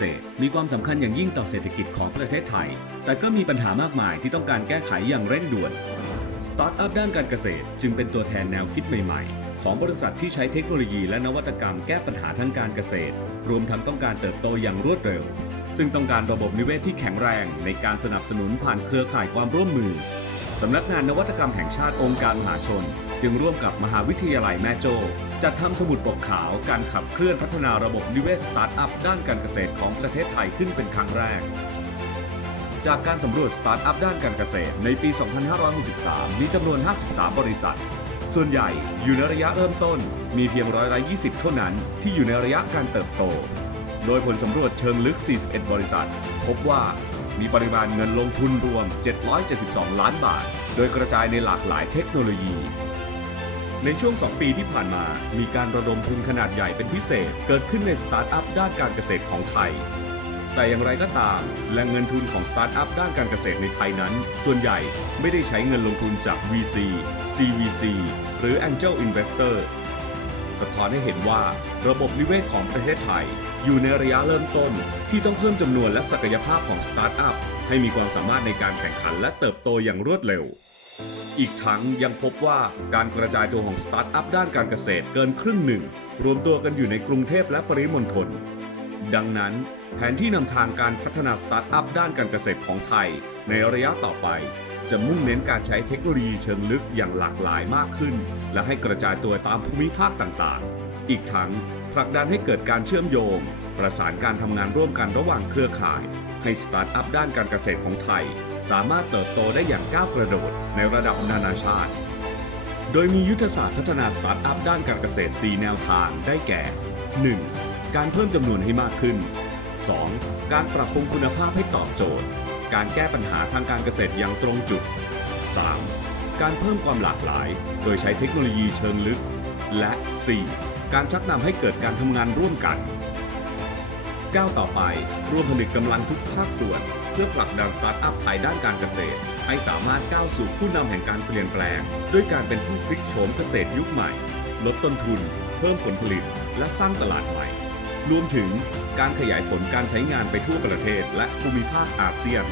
ษตร มีความสำคัญอย่างยิ่งต่อเศรษฐกิจของประเทศไทย แต่ก็มีปัญหามากมายที่ต้องการแก้ไขอย่างเร่งด่วนสตาร์ทอัพด้านการเกษตร จึงเป็นตัวแทนแนวคิดใหม่ๆ ของบริษัทที่ใช้เทคโนโลยีและนวัตกรรมแก้ปัญหาทางการเกษตร รวมทั้งต้องการเติบโตอย่างรวดเร็ว ซึ่งต้องการระบบนิเวศที่แข็งแรง ในการสนับสนุนผ่านเครือข่ายความร่วมมือสำนักงานนวัตกรรมแห่งชาติองค์การมหาชน จึงร่วมกับมหาวิทยาลัยแม่โจ้จัดทำสมุดปกขาวการขับเคลื่อนพัฒนาระบบนิเวศสตาร์ทอัพด้านการเกษตรของประเทศไทยขึ้นเป็นครั้งแรก จากการสำรวจสตาร์ทอัพด้านการเกษตรในปี 2563 มีจำนวน 53 บริษัท ส่วนใหญ่อยู่ในระยะเริ่มต้น มีเพียงร้อยละ20 เท่านั้นที่อยู่ในระยะการเติบโต โดยผลสำรวจเชิงลึก 41 บริษัท พบว่ามีปริมาณเงินลงทุนรวม 772 ล้านบาท โดยกระจายในหลากหลายเทคโนโลยี ในช่วง 2 ปีที่ผ่านมา มีการระดมทุนขนาดใหญ่เป็นพิเศษ เกิดขึ้นในสตาร์ทอัพด้านการเกษตรของไทย แต่อย่างไรก็ตามแหล่งเงินทุนของสตาร์ทอัพด้านการเกษตรในไทยนั้น ส่วนใหญ่ไม่ได้ใช้เงินลงทุนจาก VC CVC หรือ Angel Investor สะท้อนให้เห็นว่าระบบนิเวศของประเทศไทย อยู่ในระยะเริ่มต้นที่ต้องเพิ่มจำนวนและศักยภาพของสตาร์ทอัพให้มีความสามารถในการแข่งขันและเติบโตอย่างรวดเร็ว อีกทั้งยังพบว่าการกระจายตัวของสตาร์ทอัพด้านการเกษตรเกินครึ่งหนึ่ง รวมตัวกันอยู่ในกรุงเทพและปริมณฑลดังนั้น แผนที่นำทางการพัฒนาสตาร์ทอัพด้านการเกษตรของไทย ในระยะต่อไป จะมุ่งเน้นการใช้เทคโนโลยีเชิงลึกอย่างหลากหลายมากขึ้น และให้กระจายตัวตามภูมิภาคต่างๆ อีกทั้งผลักดันให้เกิดการเชื่อมโยง ประสานการทำงานร่วมกันระหว่างเครือข่าย ให้สตาร์ทอัพด้านการเกษตรของไทย สามารถเติบโตได้อย่างก้าวกระโดดในระดับนานาชาติ โดยมียุทธศาสตร์พัฒนาสตาร์ทอัพด้านการเกษตร 4 แนวทางได้แก่ 1. การเพิ่มจำนวนให้มากขึ้น 2. การปรับปรุงคุณภาพให้ตอบโจทย์ การแก้ปัญหาทางการเกษตรอย่างตรงจุด 3. การเพิ่มความหลากหลาย โดยใช้เทคโนโลยีเชิงลึก และ 4. การชักนำให้เกิดการทำงานร่วมกันก้าวต่อไปร่วมผนึกกำลังทุกภาคส่วน พื่อผลักดันสตาร์ทอัพไทยด้านการเกษตร ให้สามารถก้าวสู่ผู้นำแห่งการเปลี่ยนแปลง ด้วยการเป็นผู้พลิกโฉมเกษตรยุคใหม่ ลดต้นทุน เพิ่มผลผลิต และสร้างตลาดใหม่ รวมถึงการขยายผลการใช้งานไปทั่วประเทศและภูมิภาคอาเซียน